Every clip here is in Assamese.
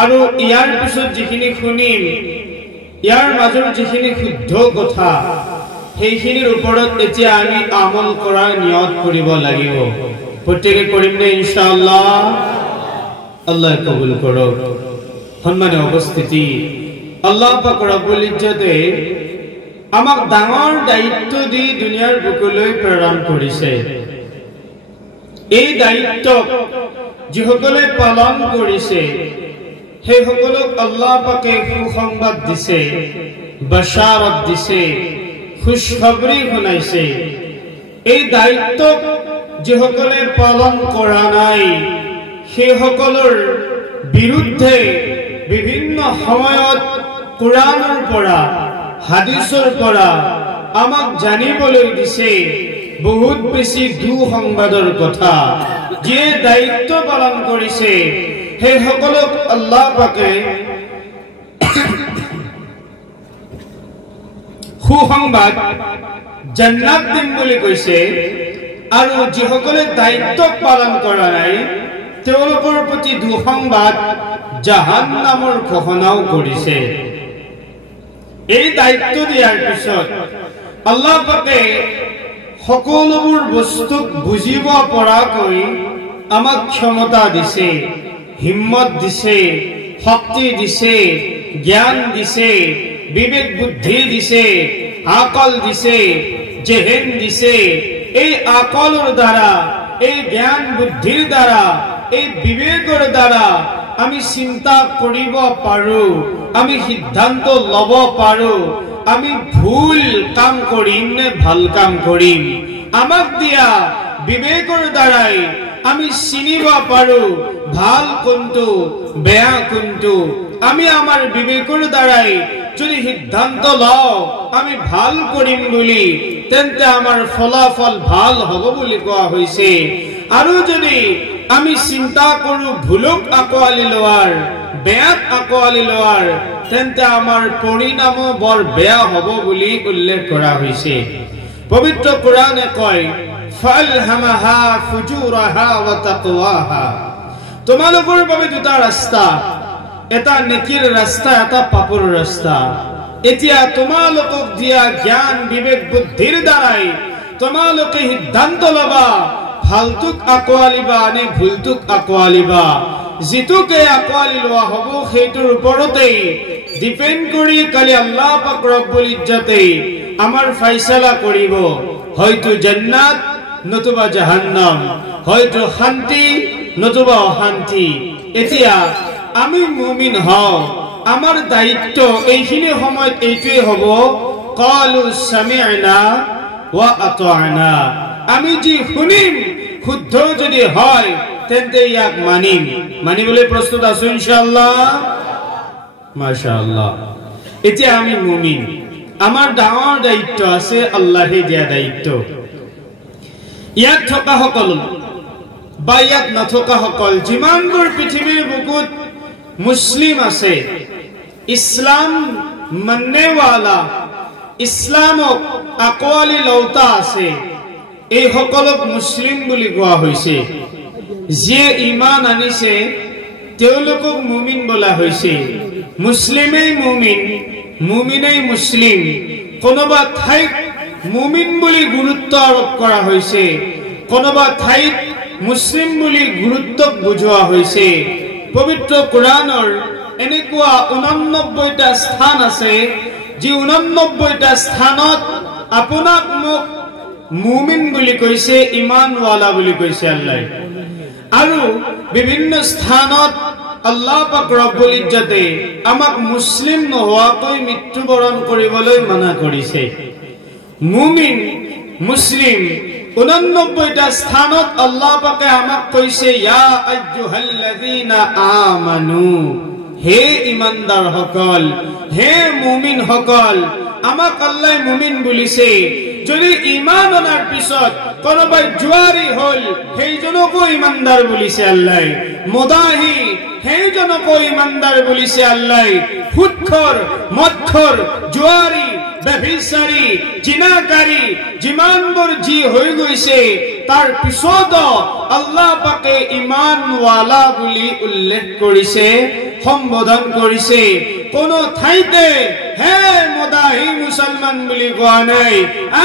আৰু ইয়াৰ পিছত যিখিনি শুনিম ইয়াৰ মাজৰ যিখিনি শুদ্ধ কথা সেইখিনিৰ ওপৰত এতিয়া আমি আমল কৰাৰ নিয়ত কৰিব লাগিব প্ৰত্যেকে কৰিম নে ইনশাআল্লাহ আল্লাহ কবুল কৰক সম্মানীয় উপস্থিতি আল্লাহ পাক ৰব্বুল ইজ্জতে আমাক ডাঙৰ দায়িত্ব দি দুনিয়াৰ বুকুলৈ প্ৰেৰণ কৰিছে এই দায়িত্ব যিসকলে পালন কৰিছে সেই সকলক আল্লাহ পাকে সুসংবাদ দিছে বশাৰত দিছে খুশখবৰি শুনাইছে এই দায়িত্ব যিসকলে পালন কৰা নাই সেই সকলৰ বিৰুদ্ধে বিভিন্ন সময়ত কোৰাণৰ পৰা হাদিসৰ পৰা আমাক জানিবলৈ দিছে বহুত বেছি দুঃসংবাদৰ কথা যে দায়িত্ব পালন কৰিছে সেই সকলক আল্লাহ পাকে সুসংবাদ জান্নাত দিম বুলি কৈছে আৰু যিসকলে দায়িত্ব পালন কৰা নাই তেওঁলোকৰ প্ৰতি দুঃসংবাদ জাহান্নামৰ ঘোষণাও কৰিছে এই দায়িত্ব দিয়াৰ পিছত আল্লাহ পাকে সকলোবোৰ বস্তুক বুজিব পৰাকৈ আমাক ক্ষমতা দিছে হিম্মত দিছে শক্তি দিছে জ্ঞান দিছে বিবেক বুদ্ধি দিছে আকল দিছে জেহেন দিছে এই আকলৰ দ্বাৰা এই জ্ঞান বুদ্ধিৰ দ্বাৰা এই বিবেকৰ দ্বাৰা আমি চিন্তা কৰিব পাৰো আমি সিদ্ধান্ত লব পাৰো আমি ভুল কাম কৰিম নে ভাল কাম কৰিম আমাক দিয়া বিবেকৰ দ্বাৰাই আমি চিনিব পাৰো ভাল কোনটো বেয়া কোনটো আমি আমাৰ বিবেকৰ দ্বাৰাই যদি সিদ্ধান্ত লও আমি ভাল কৰিম বুলি তেন্তে আমাৰ ফলাফল ভাল হ'ব বুলি কোৱা হৈছে আৰু যদি আমি চিন্তা কৰো ভুলক আকোৱালি লোৱাৰ বেয়াক আকোৱালি লোৱাৰ তেন্তে আমাৰ পৰিণামো বৰ বেয়া হ'ব বুলি উল্লেখ কৰা হৈছে পবিত্ৰ কোৰাণে কয় ফালহামাহা ফুজুৰাহা ওয়া তাকওয়াহা তোমালোকৰ বাবে দুটা ৰাস্তা এটা নেকিৰ ৰাস্তা এটা পাপৰ ৰাস্তা এতিয়া তোমালোকক দিয়া জ্ঞান বিবেক বুদ্ধিৰ দ্বাৰাই তোমালোকে সিদ্ধান্ত লবা ভালটোক আকোৱালিবা নে ভুলটোক আকোৱালিবা যিটোকে আকোৱালি লোৱা হ'ব সেইটোৰ ওপৰতেই ডিপেন্ড কৰি কালি আল্লাহ পাক ৰব্বুল ইজ্জতে আমাৰ ফয়সালা কৰিব হয়তো জান্নাত নতুবা জাহান্নাম হয়তো শান্তি নতুবা অশান্তি এতিয়া আমি মুমিন হও আমাৰ দায়িত্ব এইখিনি সময়ত এইটোই হ'ব ক্বালু সামি'না ওয়া আতা'না আমি যি শুনিম শুদ্ধ যদি হয় তেন্তে ইয়াক মানিম মানিবলৈ প্ৰস্তুত আছো ইনশাআল্লাহ মাশাআল্লাহ এতিয়া আমি মুমিন আমাৰ ডাঙৰ দায়িত্ব আছে আল্লাহে দিয়া দায়িত্ব ইয়াত থকা সকল বা ইয়াত নথকা সকল যিমানবোৰ পৃথিৱীৰ বুকুত মুসলিম আছে ইসলাম মাননেৱালা ইসলামক আকোৱালি লওতা আছে এই সকলক মুসলিম বুলি কোৱা হৈছে যিয়ে ঈমান আনিছে তেওঁলোকক মুমিন বোলা হৈছে মুসলিমেই মুমিন মুমিনেই মুসলিম কোনোবা ঠাইত মুমিন বুলি গুৰুত্ব আৰোপ কৰা হৈছে কোনোবা ঠাইত মুসলিম বুলি গুৰুত্ব বুজোৱা হৈছে পবিত্ৰ কোৰাণৰ এনেকুৱা 89টা স্থান আছে যি 89টা স্থানত আপোনাক মোক মুমিন বুলি কৈছে ঈমানৱালা বুলি কৈছে আল্লাহ আৰু বিভিন্ন স্থানত আল্লাহ পাক ৰব্বুল ইজ্জতে আমাক মুসলিম নোহোৱাকৈ মৃত্যুবৰণ কৰিবলৈ মানা কৰিছে মুমিন মুসলিম 89টা স্থানত আল্লাহ পাকে আমাক কৈছে ইয়া আইয়ুহাল্লাযীনা আমানু হে ঈমানদাৰ সকল হে মুমিন সকল আমাক আল্লাহ মুমিন বুলিছে যদি ঈমান অনাৰ পিছত কোনোবাই জুৱাৰী হল সেইজনকো ঈমানদাৰ বুলিছে আল্লাহ মুদাহি সেইজনকো ঈমানদাৰ বুলিছে আল্লাহ ফুটখৰ মদখৰ জুৱাৰী ব্যভিচাৰী জিনাকাৰী যিমানবোৰ যি হৈ গৈছে তাৰ পিছত আল্লাহ পাকে ঈমানৱালা বুলি উল্লেখ কৰিছে, সম্বোধন কৰিছে। কোনো ঠাইতে হে মদাহি মুছলমান বুলি কোৱা নাই,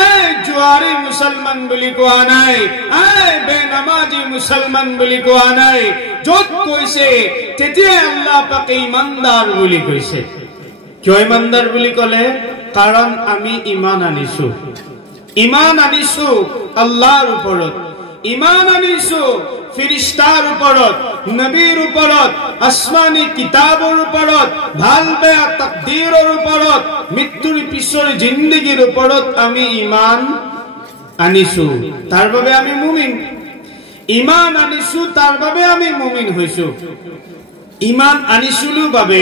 এই জুৱাৰী মুছলমান বুলি কোৱা নাই, এই বেনামাজি মুছলমান বুলি কোৱা নাই। য'ত কৈছে তেতিয়া আল্লাহ পাকে ইমানদাৰ বুলি কৈছে। কিয় ইমানদাৰ বুলি ক'লে? কাৰণ আমি ঈমান আনিছো। ঈমান আনিছো আল্লাহৰ ওপৰত, ঈমান আনিছো ফিৰিস্তাৰ ওপৰত, নবীৰ ওপৰত, আসমানী কিতাবৰ ওপৰত, ভাল বেয়া তাকদীৰৰ ওপৰত, মৃত্যুৰ পিছৰ জিন্দগীৰ ওপৰত আমি ঈমান আনিছো। তাৰ বাবে আমি মুমিন। ঈমান আনিছো তাৰ বাবে আমি মুমিন হৈছো। ঈমান আনিছিলো বাবে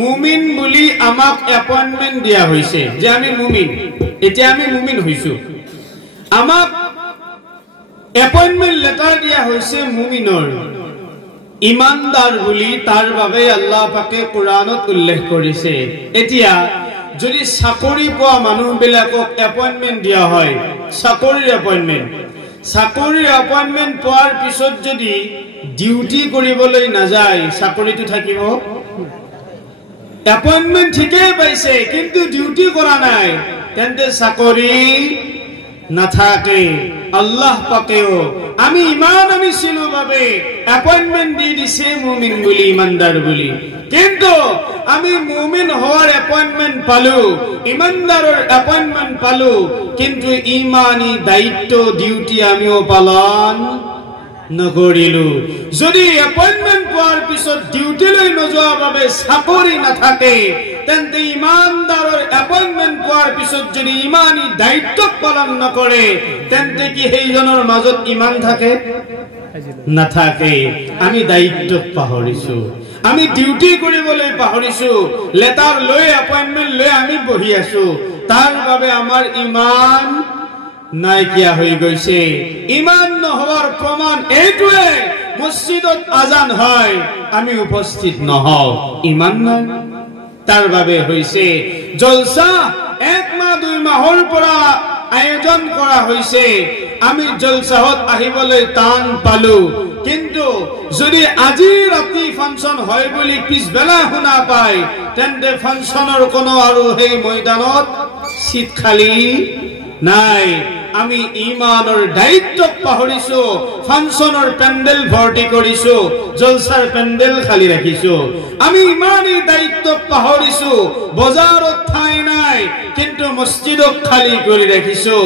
মুমিন বুলি আমাক এপইন্টমেন্ট দিয়া হৈছে যে আমি মুমিন। এতিয়া আমি মুমিন হৈছো। আমাক এপইন্টমেন্ট লেটাৰ দিয়া হৈছে মুমিনৰ, ইমানদাৰ বুলি। তাৰ বাবে আল্লাহ পাকে কোৰআনত উল্লেখ কৰিছে। এতিয়া যদি চাকৰি পোৱা মানুহবিলাকক এপইন্টমেন্ট দিয়া হয়, চাকৰিৰ এপইন্টমেন্ট পোৱাৰ পিছত যদি ডিউটি কৰিবলৈ নাযায়, চাকৰিটো থাকিব? এপইন্টমেন্ট ঠিকেই পাইছে কিন্তু ডিউটি কৰা নাই, তেন্তে চাকৰি নাথাকে। আল্লাহ পাকেও আমি ঈমান আনিছিলো বাবে এপইন্টমেন্ট দি দিছে মুমিন বুলি, ইমানদাৰ বুলি। কিন্তু আমি মুমিন হওয়াৰ এপয়েন্টমেন্ট পালো, ইমানদাৰেৰ এপয়েন্টমেন্ট পালো, কিন্তু ইমানি দায়িত্ব ডিউটি আমিও পালন নকৰিলো। যদি এপয়েন্টমেন্ট পাওয়াৰ পিছত ডিউটি লৈ নোযোৱা বাবে চাকৰি নাথাকে, তেন্তে ইমানদাৰেৰ এপয়েন্টমেন্ট পাওয়াৰ পিছত যদি ইমানি দায়িত্ব পালন নকৰে, তেন্তে কি সেইজনৰ মাজত ইমান থাকে? নাথাকে। আমি দায়িত্ব পাহৰিছো, আমি ডিউটি কৰিবলৈ পাহৰিছো, লেটাৰ লৈ এপয়েন্টমেন্ট লৈ আমি বহি আছো। তাৰ বাবে আমাৰ ইমান নাইকিয়া হৈ গৈছে। ইমান নহোৱাৰ প্ৰমাণ এইটোৱে, মসজিদত আজান হয় আমি উপস্থিত নহওঁ, ইমান নাই। তাৰ বাবে হৈছে জলসা 1 মাহ 2 মাহৰ পৰা আয়োজন কৰা হৈছে, আমি জলসাহত আহিবলৈ টান পালো। কিন্তু যদি আজি ৰাতি ফাংচন হয় বুলি পিছবেলা শুনা পায়, তেন্তে ফাংচনৰ কোনো আৰু সেই ময়দানত সিট খালি নাই। আমি ইমানৰ দায়িত্ব পাহৰিছো, ফাংচনৰ পেন্ডেল ভৰ্তি কৰিছো, জলসাৰ পেন্ডেল খালি ৰাখিছো। আমি ইমানেই দায়িত্ব পাহৰিছো, বজাৰত ঠাই নাই কিন্তু মসজিদক খালি কৰি ৰাখিছো।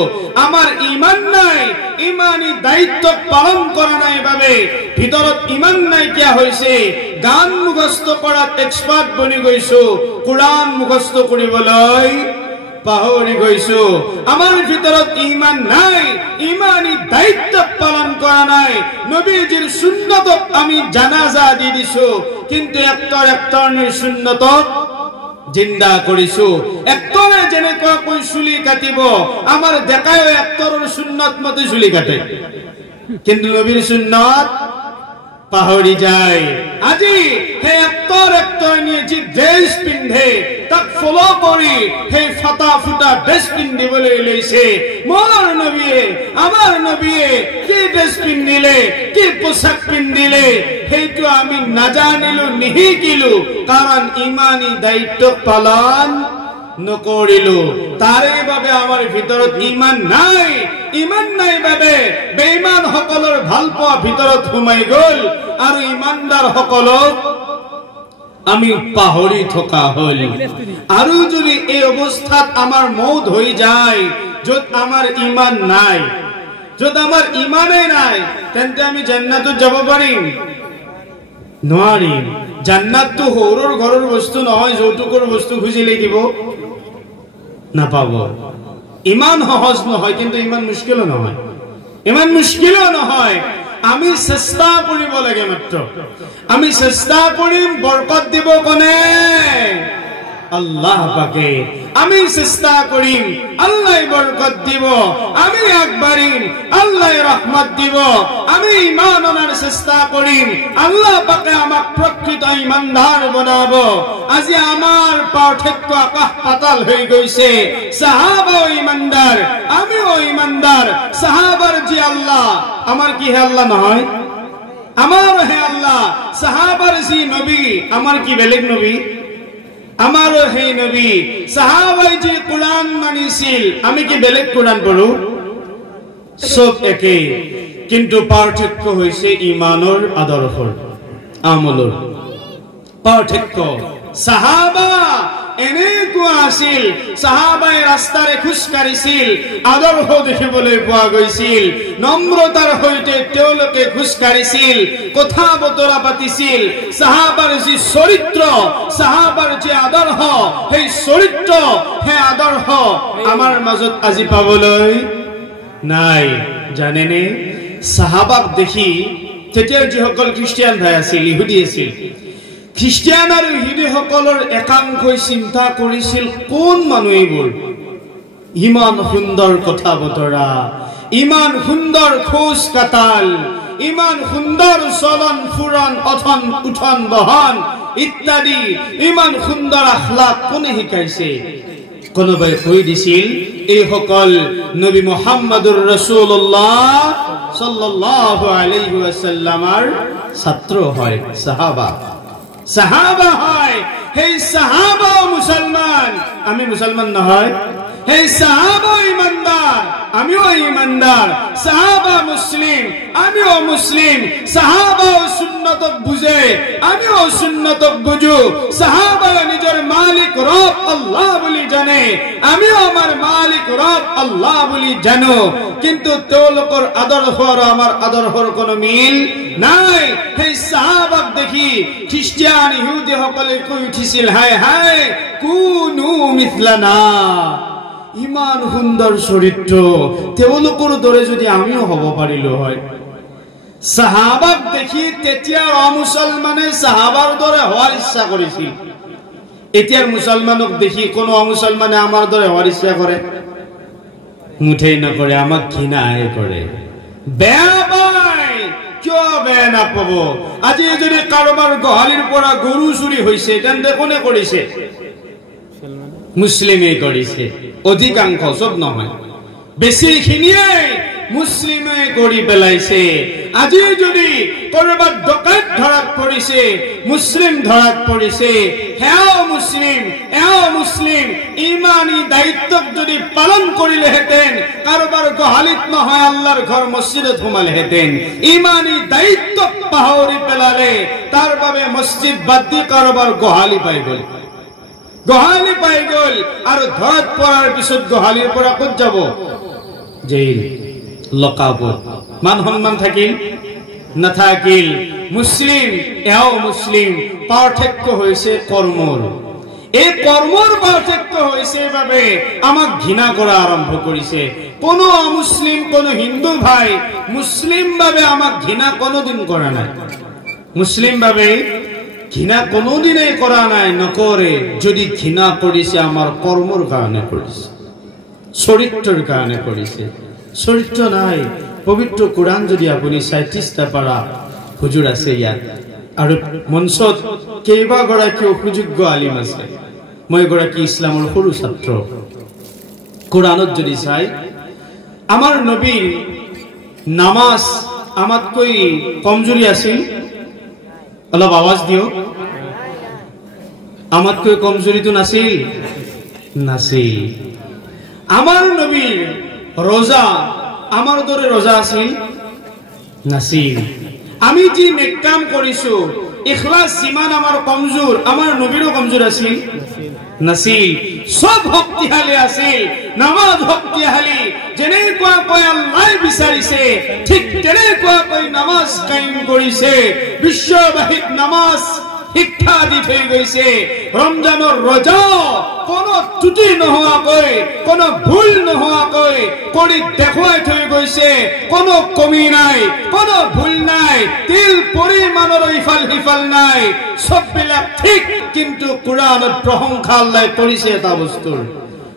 আমাৰ ইমান নাই, ইমানি দায়িত্ব পালন কৰা নাই বাবে ভিতৰত ইমান নাইকিয়া হৈছে। গান মুখস্থ কৰাত এক্সপাৰ্ট বনি গৈছো, কোৰআন মুখস্থ কৰিবলৈ পাহৰি গৈছো। আমাৰ ভিতৰত ইমান নাই, ইমানি দায়িত্ব পালন কৰা নাই। নবীজিৰ সুন্নতক আমি জানাজা দি দিছো, কিন্তু এক্টৰ সুন্নতক জিন্দা কৰিছো। এক্টৰে যেনেকৈ চুলি কাটিব, আমাৰ ডেকায়ো এক্টৰৰ সুন্নত মতে চুলি কাটে, কিন্তু নবীৰ সুন্নত পাহৰি যায়। আজি সেই এক্টৰ নিয়ে যি ড্ৰেছ পিন্ধে, তাক ফলো কৰি সেই ফাটা ফুটা ড্ৰেছ পিন্ধিবলৈ লৈছে। মোৰ নবীয়ে, আমাৰ নবীয়ে কি ড্ৰেছ পিন্ধিলে, কি পোছাক পিন্ধিলে, সেইটো আমি নাজানিলো, নিশিকিলো, কাৰণ ইমানি দায়িত্ব পালন নকৰিলো। তাৰে বাবে আমাৰ ভিতৰত ইমান নাই। ইমান নাই বাবে বেঈমান সকলৰ ভাল পোৱা ভিতৰত সোমাই গল, আৰু ইমানদাৰ সকলক আমি পাহৰি থকা হল। আৰু যদি এই অৱস্থাত আমাৰ মৌত হৈ যায়, য'ত আমাৰ ইমান নাই, য'ত আমাৰ ইমানেই নাই, তেন্তে আমি জান্নাতত যাব পাৰিম? নোৱাৰিম। জান্নাতটো সৰুৰ ঘৰৰ বস্তু নহয়, যৌতুকৰ বস্তু খুজিলেই দিব নাপাব। ইমান সহজ নহয়, কিন্তু ইমান মুশকিলো নহয়, ইমান মুশকিলো নহয়। আমি চেষ্টা কৰিব লাগে মাত্ৰ। আমি চেষ্টা কৰিম, বৰকত দিব কোনে? আল্লাহ পাকে। আমি চেষ্টা কৰিম, আল্লাহ বৰকত দিব। আমি আগবাঢ়িম, আল্লাহ ৰহমত দিব। আমি ঈমান অনাৰ চেষ্টা কৰিম, আল্লাহ পাকে আমাক প্ৰকৃত ঈমানদাৰ বনাব। আজি আমাৰ পাৰ্থক্য আকাশ পাতাল হৈ গৈছে। সাহাবা ঈমানদাৰ, আমিও ঈমানদাৰ। সাহাবার যে আল্লাহ, আমার কি হে আল্লাহ নহয়? আমার হে আল্লাহ। সাহাবার যে নবী, আমার কি বেলেগ নবী? আমারও হে নবী। সাহাবাই যে কোরআন মানিছিল, আমি কি বেলেগ কোরআন পড়ো? সব একে, কিন্তু পাৰ্থক্য হৈছে ঈমানৰ আদৰ্শৰ, আমলৰ পাৰ্থক্য। সাহাবা এনেকুৱা আছিল, সাহাবাই ৰাস্তাৰে খোজ কাঢ়িছিল, আদৰ্শ দেখিবলৈ পোৱা গৈছিল। নম্ৰতাৰ সৈতে তেওঁলোকে খোজ কাঢ়িছিল, কথা বতৰা পাতিছিল। সাহাবাৰ যি চৰিত্ৰ, সাহাবাৰ যি আদৰ্শ, সেই চৰিত্ৰ, সেই আদৰ্শ আমাৰ মাজত আজি পাবলৈ নাই। জানেনে, সাহাবাক দেখি তেতিয়া যিসকল খ্ৰীষ্টিয়ান ভাই আছিল, ইহুদী আছিল, খ্ৰীষ্টিয়ান আৰু ইহুদীসকলৰ একাংশই চিন্তা কৰিছিল, কোন মানুহ এইবোৰ, ইমান সুন্দৰ কথা বতৰা, ইমান সুন্দৰ খোজ কাটাল, ইমান সুন্দৰ চলন ফুৰণ, অথন উঠন বহন ইত্যাদি, ইমান সুন্দৰ আখলাক কোনে শিকাইছে? কোনোবাই কৈ দিছিল, এইসকল নবী মুহাম্মদুৰ ৰাসূলুল্লাহ সাল্লাল্লাহু আলাইহি ওয়াসাল্লামৰ ছাত্র হয়, সাহাবা। সাহাবা হয়, সেই সাহাবা মুসলমান, আমি মুসলমান নহয়। সেই সাহাবা ইমানদার, আমিও ইমানদার। সাহাবা মুসলিম, আমিও মুসলিম। সাহাবা সুন্নতক বুঝে, আমিও সুন্নতক বুঝো। সাহাবা নিজের মালিক রব আল্লাহ বলি জানে, আমিও আমার মালিক রব আল্লাহ বলি জানো। কিন্তু তেওঁলোকৰ আদৰ্শ আৰু আমাৰ আদৰ্শৰ কোনো মিল নাই। সেই সাহাবাক দেখি খ্ৰীষ্টিয়ান ইহুদী সকলে কৈ উঠিছিল, হায় হায় কুনু মিথলানা, ইমান সুন্দৰ চৰিত্ৰ, তেওঁলোকৰ দৰে যদি আমিও হ'ব পাৰিলো হয়। সাহাবাক দেখি তেতিয়া অমুসলমানে সাহাবাৰ দৰে হোৱাৰ ইচ্ছা কৰিছিল। এতিয়াৰ মুছলমানক দেখি কোনো অমুসলমানে আমাৰ দৰে হোৱাৰ ইচ্ছা কৰে? মুঠেই নকৰে, আমাক ঘৃণাহে কৰে, বেয়া পায়। কিয় বেয়া নাপাব? আজি যদি কাৰোবাৰ গোহালিৰ পৰা গৰু চুৰি হৈছে, তেন্তে কোনে কৰিছে? মুছলিমে কৰিছে। অধিকাংশ, চব নহয়, বেছিখিনিয়ে মুছলিমে কৰি পেলাইছে। আজি যদি কৰবাত ডকাইত ধৰাত পৰিছে, মুছলিম ধৰাত পৰিছে, হেও মুছলিম, এও মুছলিম, ইমানি দায়িত্বক যদি পালন কৰিলেহেঁতেন, কাৰোবাৰ গোহালিত নহয় আল্লাহৰ ঘৰ মছজিদত সোমালেহেঁতেন। ইমানি দায়িত্বক পাহৰি পেলালে, তাৰ বাবে মছজিদ বাদ দি কাৰোবাৰ গোহালি পাই গ'ল, গোহালি পাই গ'ল। আৰু ধৰাত পৰাৰ পিছত গোহালিৰ পৰা ক'ত যাব? জেইল, লকাপত। মান সন্মান থাকিল? নাথাকিল। মুছলিম, এও মুছলিম, পাৰ্থক্য হৈছে কৰ্মৰ। এই কৰ্মৰ পাৰ্থক্য হৈছে বাবে আমাক ঘৃণা কৰা আৰম্ভ কৰিছে। কোনো অমুছলিম, কোনো হিন্দু ভাই মুছলিম বাবে আমাক ঘৃণা কোনোদিন কৰা নাই। মুছলিম বাবে ঘৃণা কোনোদিনেই কৰা নাই, নকৰে। যদি ঘৃণা কৰিছে, আমাৰ কৰ্মৰ কাৰণে কৰিছে, চৰিত্ৰৰ কাৰণে কৰিছে। চৰিত্ৰ নাই। পবিত্ৰ কোৰআন যদি আপুনি ৩৬টা পাৰা হুজুৰ আছে ইয়াত, আৰু মঞ্চত কেইবাগৰাকীও সুযোগ্য আলিম আছে। মই এগৰাকী ইছলামৰ সৰু ছাত্ৰ। কোৰআনত যদি চাই, আমাৰ নবীৰ নামাজ আমাতকৈ কমজোৰি আছিল। অলপ আৱাজ দিয়ক। আমাতকৈ কমজোৰিটো নাছিল? নাছিল। আমাৰ নবীৰ ৰোজা আমাৰ দৰে ৰোজা আছিল? নাছিল। আমি যে নেক কাম কৰিছো, ইখলাস যিমান আমাৰ কমজোৰ, আমাৰ নবীৰো কমজোৰ আছিল? নাছিল। সব শক্তিশালী আছিল। নামাজ শক্তিশালী। যেনেকুৱাকৈ আল্লাহ বিচাৰিছে, ঠিক তেনেকুৱাকৈ নামাজ কায়েম কৰিছে। বিশ্ববাসীক নামাজ শিক্ষা দি থৈ গৈছে। ৰমজানৰ ৰোজা কোনো ত্ৰুটি নোহোৱাকৈ, কোনো ভুল নোহোৱাকৈ কৰি দেখুৱাই থৈ গৈছে। কোনো কমি নাই, কোনো ভুল নাই, তিল পৰিমাণৰ ইফাল সিফাল নাই, সববিলাক ঠিক। কিন্তু কোৰআনত প্ৰশংসা আল্লাহ কৰিছে এটা বস্তুৰ,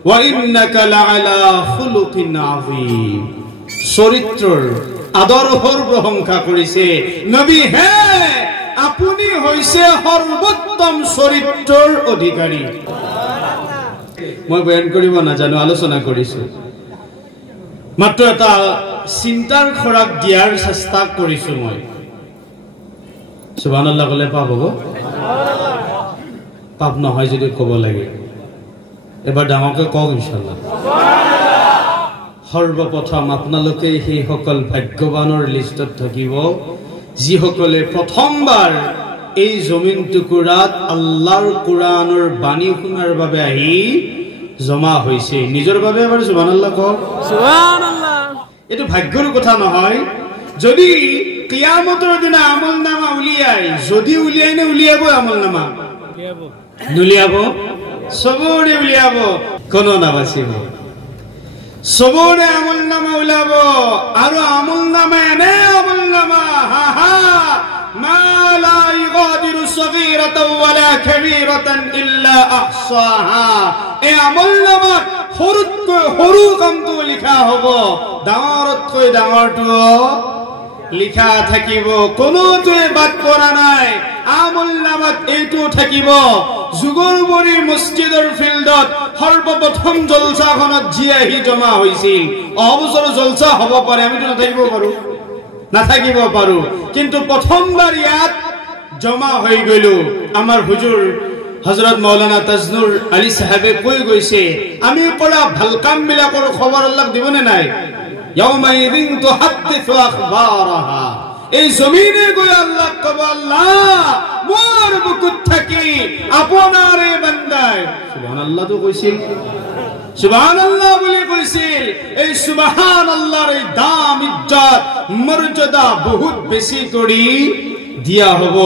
ওয়া ইন্নাকা লাআলা খুলুকিন আযীম চৰিত্ৰৰ আদৰ্শৰ প্ৰশংসা কৰিছে নবী হে আপুনি হৈছে সৰ্বোত্তম চৰিত্ৰৰ অধিকাৰী মই বয়ান কৰিব নাজানো আলোচনা কৰিছো মাত্ৰ এটা চিন্তাৰ খৰাক দিয়াৰ চেষ্টা কৰিছো মই সুবহানাল্লাহ কলে পাপ হ'ব পাপ নহয় যদি ক'ব লাগে এবাৰ ডাঙৰকৈ কওক ইনশাআল্লাহ সৰ্বপ্ৰথম আপোনালোকে সেই সকল ভাগ্যৱানৰ লিষ্টত থাকিব যিসকলে প্ৰথমবাৰ এই জমিন টুকুৰাত আল্লাহৰ কোৰানৰ বাণী শুনাৰ বাবে আহি জমা হৈছে নিজৰ বাবে এবাৰ সুবহানাল্লাহ কওক সুবহানাল্লাহ এটো ভাগ্যৰ কথা নহয় যদি কিয়ামতৰ দিনা আমলনামা উলিয়াই যদি উলিয়াই নে উলিয়াব আমলনামা উলিয়াব সবৰে উলিয়াব কোনো নাবাচিব সবৰে আমলনামা উলাব আৰু আমলনামা এনে আমলনামা হা হা মা লা ইগাদিৰু সগীৰাতাও ওয়ালা কাবীৰাতান ইল্লা আহসাহা এই আমলনামা সৰু কামটো লিখা হ'ব ডাঙৰতকৈ ডাঙৰটো লিখা থাকিব কোনোটোৱে বাদ পৰা নাই আমলনামাত এইটো থাকিব যুগৰবৰী মছজিদৰ ফিল্ডত সৰ্বপ্ৰথম জলসাখনত যি আহি জমা হৈছিল অবসৰ জলসা হ'ব পাৰে আমিতো নাথাকিব পাৰো কিন্তু প্ৰথমবাৰ ইয়াত জমা হৈ গ'ল আমাৰ হুজুৰ হযৰত মাওলানা তাজনুৰ আলী সাহেবে কৈ গৈছে আমি কৰা ভাল কাম বিলাকৰ খবৰ আল্লাহ দিবনে নাই ইয়াউমাইদিন তুহাদ্দিসু আখবাৰাহা এই জমিনে গৈ আল্লাহ কব আল্লাহ মোৰ বুকুত থাকি আপোনাৰে বান্দাই সুবহানাল্লাহ তো কৈছিল সুবহানাল্লাহ বুলি কৈছিল এই সুবহানাল্লাহৰ এই দাম ইজ্জত মৰ্যাদা বহুত বেছি কৰি দিয়া হ'ব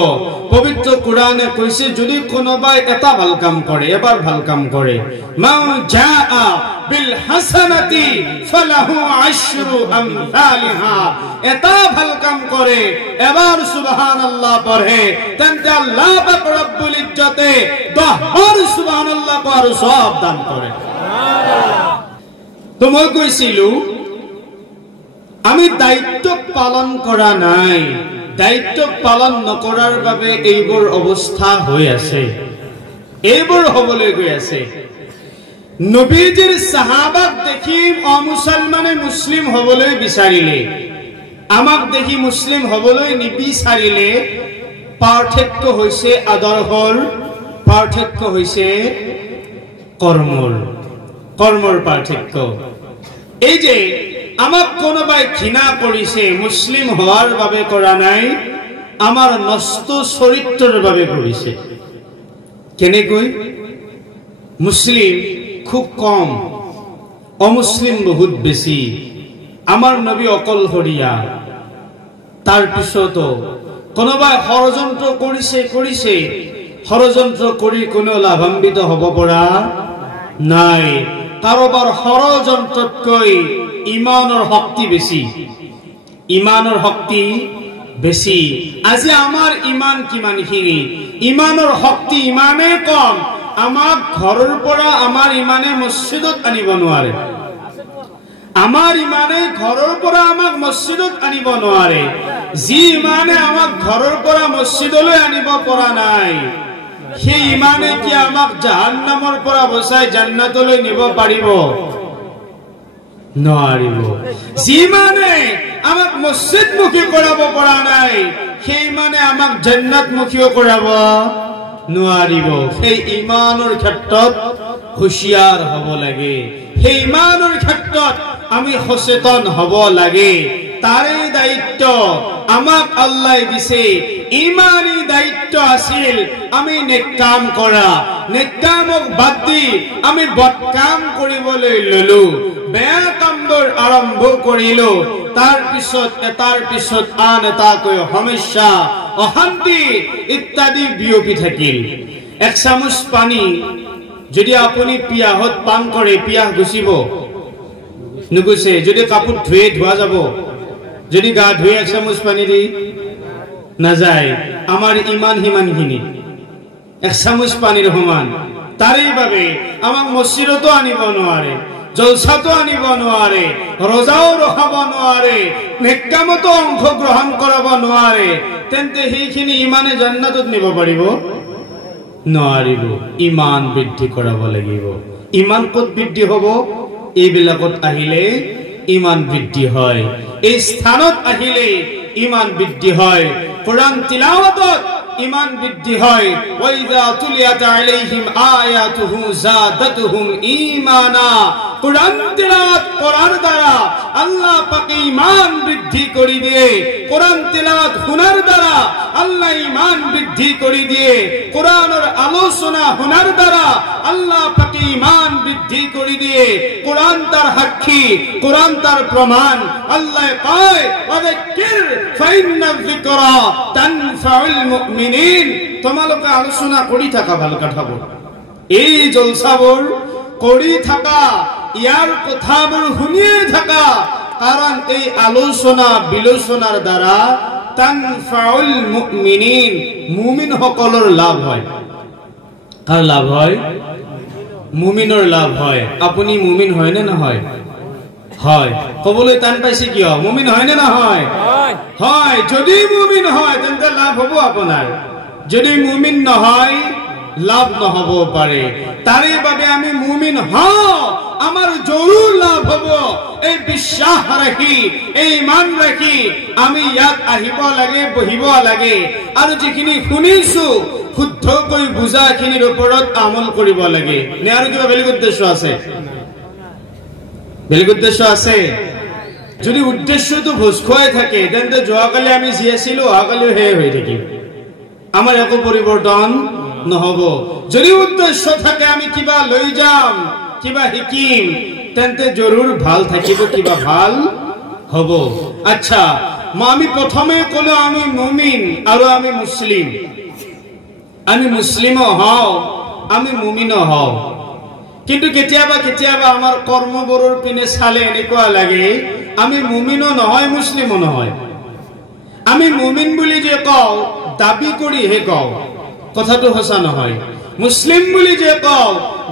পবিত্ৰ কোৰানে কৈছে যদি কোনোবাই এটা ভাল কাম কৰে এবাৰ ভাল কাম কৰে মা জাআ বিল হাসানাতি ফালাহু আশৰু আমসালিহা এটা ভাল কাম কৰে এবাৰ সুবহানাল্লাহ পঢ়ে তেন্তে আল্লাহ পাক ৰব্বুল ইজ্জতে 10 বাৰ সুবহানাল্লাহ পঢ়াৰ সওয়াব দান কৰে তো মই কৈছিলো আমি দায়িত্ব পালন কৰা নাই দায়িত্ব পালন নকৰাৰ বাবে এইবোৰ অৱস্থা হৈ আছে এইবোৰ হ'বলৈ গৈ আছে নবীজিৰ সাহাবাক দেখি অমুসলমানে মুসলিম হ'বলৈ বিচাৰিলে আমাক দেখি মুসলিম হ'বলৈ নিবিচাৰিলে পাৰ্থক্য হৈছে আদৰ্শৰ পাৰ্থক্য হৈছে কৰ্মৰ পাৰ্থক্য এই যে আমাক কোনোবাই ঘৃণা কৰিছে মুসলিম হোৱাৰ বাবে কৰা নাই আমাৰ নষ্ট চৰিত্ৰৰ বাবে কৰিছে কেনেকৈ মুসলিম খুব কম অমুসলিম বহুত বেছি আমাৰ নবী অকলশৰীয়া তাৰ পিছতো কোনোবাই ষড়যন্ত্ৰ কৰিছে ষড়যন্ত্ৰ কৰি কোনো লাভান্বিত হ'ব পৰা নাই কাৰোবাৰ ষড়যন্ত্ৰতকৈ ইমানৰ শক্তি বেছি আজি আমাৰ ইমান কিমানখিনি ইমানৰ শক্তি ইমানে কম আমাক ঘৰৰ পৰা আমাৰ ইমানে মছজিদত আনিব নোৱাৰে আমাৰ ইমানে ঘৰৰ পৰা আমাক মছজিদত আনিব নোৱাৰে যি ইমানে আমাক ঘৰৰ পৰা মছজিদলৈ আনিব পৰা নাই সেই ইমানে কি আমাক জাহান্নামৰ পৰা বচাই জান্নাতলৈ নিব পাৰিব নোৱাৰিব যিমানে আমাক মছজিদমুখী কৰাব পৰা নাই সেই মানে আমাক জান্নাতমুখীও কৰাব নোৱাৰিব সেই ইমানৰ ক্ষেত্ৰত হুঁশিয়াৰ হ'ব লাগে সেই ইমানৰ ক্ষেত্ৰত আমি সচেতন হ'ব লাগে তাৰে দায়িত্ব আমাক আল্লাহ দিছে ইমানি দায়িত্ব আছিল আমি নেকাম কৰা নেকামক বাদ দি আমি বদকাম কৰিবলৈ ললো বেয়া কামবোৰ আৰম্ভ কৰিলো তাৰ পিছত এটাৰ পিছত আন এটাকৈ সমস্যা অশান্তি ইত্যাদি বিয়পি থাকিল এক চামুচ পানী যদি আপুনি পিয়াহত পান কৰে পিয়াহ গুচিব নুগুছে যদি কাপোৰ ধোৱা যাব যদি গা ধুই এক চামুচ পানী দি নাযায় আমাৰ ইমান হিমানখিনি এক চামুচ পানীৰ সমান তাৰেই বাবে আমাক মছজিদতো আনিব নোৱাৰে, জলসাতো আনিব নোৱাৰে, ৰোজাও ৰখাব নোৱাৰে, নেক্কামতো অংশগ্ৰহণ কৰাব নোৱাৰে, তেন্তে সেইখিনি ইমানে জান্নাতত নিব পাৰিব নোৱাৰিব। ইমান বৃদ্ধি কৰাব লাগিব। ইমান ক'ত বৃদ্ধি হ'ব? এইবিলাকত আহিলে ইমান বৃদ্ধি হয়, এই স্থানত আহিলে ইমান বৃদ্ধি হয়, কোরআন তিলাওয়াতত ইমান বৃদ্ধি হয়। ওয়াইদা তুলিয়াত আলাইহিম আয়াতুহু যাদাতুহুম ঈমানা। কোরআন তিলাওয়াত করার দ্বারা আল্লাহ পাক ঈমান বৃদ্ধি করে দিয়ে, কোরআন তিলাওয়াত শোনার দ্বারা আল্লাহ ঈমান বৃদ্ধি করে দিয়ে, কোরআনের আলোচনা শোনার দ্বারা আল্লাহ পাক ঈমান বৃদ্ধি করে দিয়ে। কোরআন তার সাক্ষী, কোরআন তার প্রমাণ। আল্লাহ কয় ওয়াযাক্কির ফাইন্না যিকরা তানফাউল মুমিনিন। তোমালোকে আলোচনা কৰি থাকা ভাল কথাবোৰ, এই জলসাবোৰ কৰি থাকা, ইয়াৰ কথাবোৰ শুনিয়ে থাকা, কাৰণ এই আলোচনা বিলোচনাৰ দ্বাৰা তানফাউল মুমিনিন, মুমিন সকলৰ লাভ হয়। কাৰ লাভ হয়? মুমিনৰ লাভ হয়। আপুনি মুমিন হয় নে নহয়? হয়। কবলৈ টান পাইছে কিয়? মুমিন হয় নে নহয়? হয়। যদি মুমিন হয় তেন্তে লাভ হ'ব আপোনাৰ, যদি মুমিন নহয় লাভ নহব পাৰে। তাৰে বাবে আমি মুমিন হওঁ, আমাৰ জৰুৰ লাভ হ'ব। এই বিশ্বাস ৰাখি, এই ইমান ৰাখি আমি ইয়াত আহিব লাগে, বহিব লাগে, আৰু যিখিনি শুনিছো শুদ্ধকৈ বুজাখিনিৰ ওপৰত আমল কৰিব লাগে। নে আৰু কিবা বেলেগ উদ্দেশ্য আছে? বেলেগ উদ্দেশ্য আছে? যদি উদ্দেশ্যটো ভোজ খুৱাই থাকে তেন্তে যোৱাকালি আমি যি আছিলো অহাকালিও সেয়ে হৈ থাকিম, আমাৰ একো পৰিৱৰ্তন নহব। যদি উদ্দেশ্য থাকে আমি কিবা লৈ যাম, কিবা শিকিম, তেন্তে জৰুৰ ভাল থাকিব, কিবা ভাল হব। আচ্ছা, আমি প্ৰথমে কলো আমি মুমিন আৰু আমি মুছলিম। আমি মুছলিমো হওঁ, আমি মুমিনো হওঁ, কিন্তু কেতিয়াবা কেতিয়াবা আমাৰ কৰ্মবোৰৰ পিনে চালে এনেকুৱা লাগে আমি মুমিনো নহয়, মুছলিমো নহয়। আমি মুমিন বুলি যে কওঁ দাবী কৰিহে কওঁ, কথাটো সঁচা নহয়। মুছলিম বুলি যে কওঁ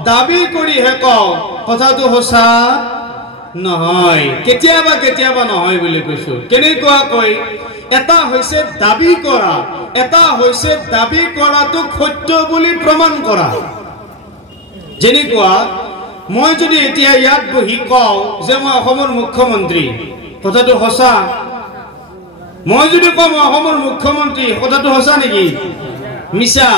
দাবী কৰিহে কওঁ, কথাটো সঁচা নহয়। কেতিয়াবা কেতিয়াবা নহয় বুলি কৈছো। কেনেকুৱাকৈ? এটা হৈছে দাবী কৰা, এটা হৈছে দাবী কৰাটো সত্য বুলি প্ৰমাণ কৰা। যেনেকুৱা মই যদি এতিয়া ইয়াত বহি কওঁ যে মই অসমৰ মুখ্যমন্ত্ৰী, কথাটো সঁচা? মই যদি কওঁ মই অসমৰ মুখ্যমন্ত্ৰী, কথাটো সঁচা নেকি? মিছা।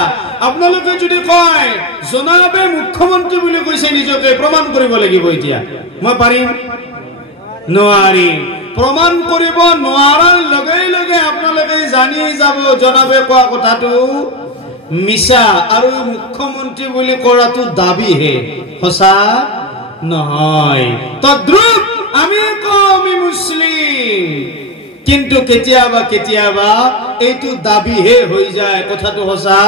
আপোনালোকে যদি কয় জনাবে মুখ্যমন্ত্ৰী বুলি কৈছে নিজকে, প্ৰমাণ কৰিব লাগিব। এতিয়া মই পাৰিম? নোৱাৰিম। প্ৰমাণ কৰিব নোৱাৰাৰ লগে লগে আপোনালোকে জানি যাব জনাবে কোৱা কথাটো মিছা, আৰু মুখ্যমন্ত্ৰী বুলি কৰাটো দাবীহে, সঁচা নহয়। তদ্ৰুপ আমি কওঁ আমি মুছলিম, কিন্তু কেতিয়াবা কেতিয়াবা এইটো দাবীহে হৈ যায়, কথাটো সঁচা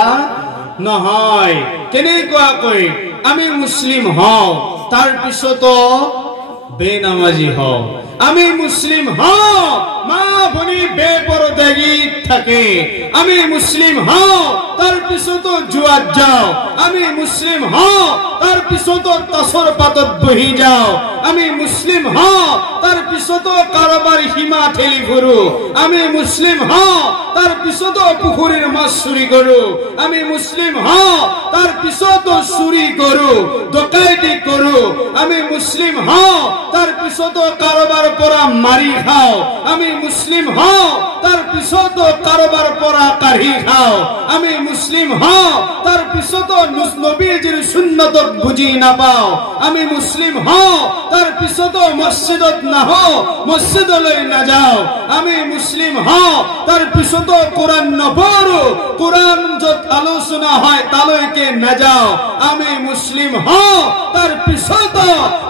নহয়। কেনেকুৱাকৈ? আমি মুছলিম হওঁ, তাৰ পিছতো বেনামাজি হওঁ। আমি মুছলিম হওঁ, মা ভনী বেপৰদাগীত থাকে। আমি মুছলিম হওঁ, তাৰ পিছতো জুৱাত যাওঁ। আমি মুছলিম হওঁ, তাৰ পিছতো তাছৰ পাতত বহি যাওঁ। আমি মুছলিম হওঁ, তাৰ পিছতো কাৰোবাৰ সীমা ঠেলি ফুৰো। আমি মুছলিম হওঁ, তাৰ পিছতো পুখুৰীৰ মাছ চুৰি কৰো। আমি মুছলিম হওঁ, তাৰ পিছতো চুৰি কৰো, ডকাইতি কৰো। আমি মুছলিম হওঁ, তাৰ পিছতো কাৰোবাৰ পৰা মাৰি খাওঁ। আমি মুছলিম হওঁ, তাৰ পিছতো কাৰোবাৰ পৰা কাঢ়ি খাওঁ। আমি মুছলিম হওঁ, তাৰ পিছতো নবীজীৰ সুন্নতক বুজি নাপাওঁ। আমি মুছলিম হওঁ, তাৰ পিছতো মছজিদত নাহোঁ, মছজিদলৈ নাযাওঁ। আমি মুছলিম হওঁ, তাৰ পিছতো কোৰআন নপঢ়ো, কোৰআন য'ত আলোচনা হয় তালৈকে নাযাওঁ। আমি মুছলিম হওঁ, তাৰ পিছতো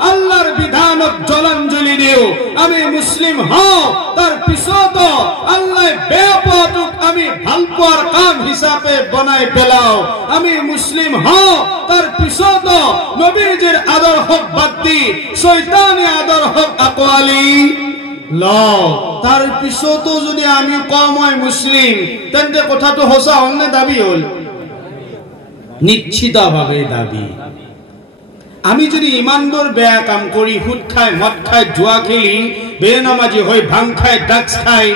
আল্লাহৰ বিধানক জলাঞ্জলি দিওঁ। আমি মুছলিম হওঁ, তাৰ পিছতো আল্লাহ বেয়া পোৱাটোক আমি ভাল পোৱাৰ কাম হিচাপে বনাই পেলাওঁ। আমি মুছলিম হওঁ, তাৰ পিছতো নবীজীৰ আদৰ্শক বাদ দি শয়তানী আদৰ্শক আকোৱালি লওঁ। তাৰ পিছতো যদি আমি কওঁ মই মুছলিম, তেন্তে কথাটো সঁচা হ'ল নে দাবী হ'ল? নিশ্চিতভাৱে দাবী। আমি যদি ইমানবোৰ বেয়া কাম কৰি সুদ খাই মদ খাই জুৱা খেলি বেনামাজি হৈ ভাং খাই ড্ৰাগছ খাই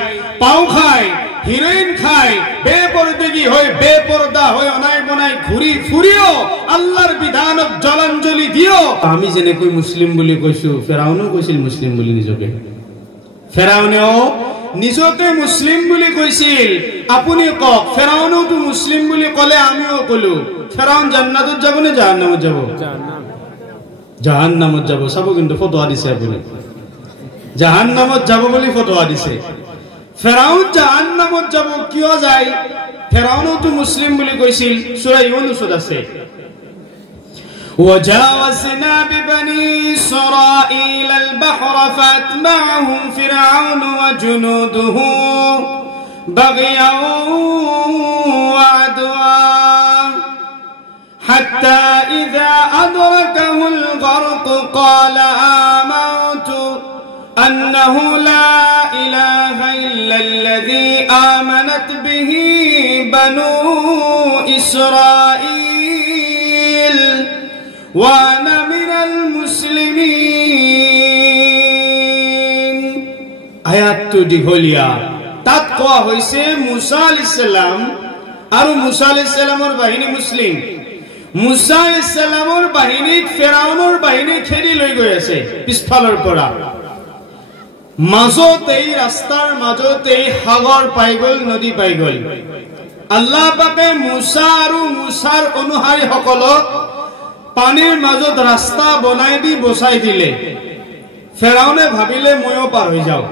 পাও খাই হিৰোইন খাই বেপৰদেগী হৈ বেপৰদা হৈ অনাই বনাই ঘূৰি ফুৰিও আল্লাহৰ বিধানক জলাঞ্জলি দিও। আমি যেনেকৈ মুছলিম বুলি কৈছো, ফেৰাউনো কৈছিল মুছলিম বুলি নিজকে। ফেৰাউনেও নিজকে মুছলিম বুলি কৈছিল। আপুনি কওক, ফেৰাউনেওতো মুছলিম বুলি ক'লে আমিও ক'লো। ফেৰাউন জান্নাতত যাব নে জাহান্নামত যাব? জাহান্নামত যাব। চাব কিন্তু ফতোৱা দিছে আপুনি, জাহান্নামত যাব বুলি ফতোৱা দিছে। ফেৰাউন জাহান্নামত যাব কিয় যায়? ফেৰাউনেওতো মুছলিম বুলি কৈছিল। সূৰা ইউনুসত আছে, وجاوزنا ببني إسرائيل البحر فأتبعهم فرعون وجنوده بغيا وعدوا حتى إذا أدركه الغرق قال آمنت أنه لا إله إلا الذي آمنت به بنو إسرائيل وأنا من المسلمين। আয়াতটো দীঘলীয়া। তাত কোৱা হৈছে মুসা আলাইহিস সালাম আৰু মুসা আলাইহিস সালামৰ বাহিনী মুছলিম। মুসা আলাইহিস সালামৰ বাহিনীক ফেৰাউনৰ বাহিনী খেদি লৈ গৈ আছে পিছফালৰ পৰা। মাজতেই ৰাস্তাৰ মাজতেই সাগৰ পাই গ'ল, নদী পাই গ'ল। আল্লাহ পাকে মুসা আৰু মুসাৰ অনুসাৰীসকলক পানীৰ মাজত ৰাস্তা বনাই দি বচাই দিলে। ফেৰাউনে ভাবিলে ময়ো পাৰ হৈ যাওঁ।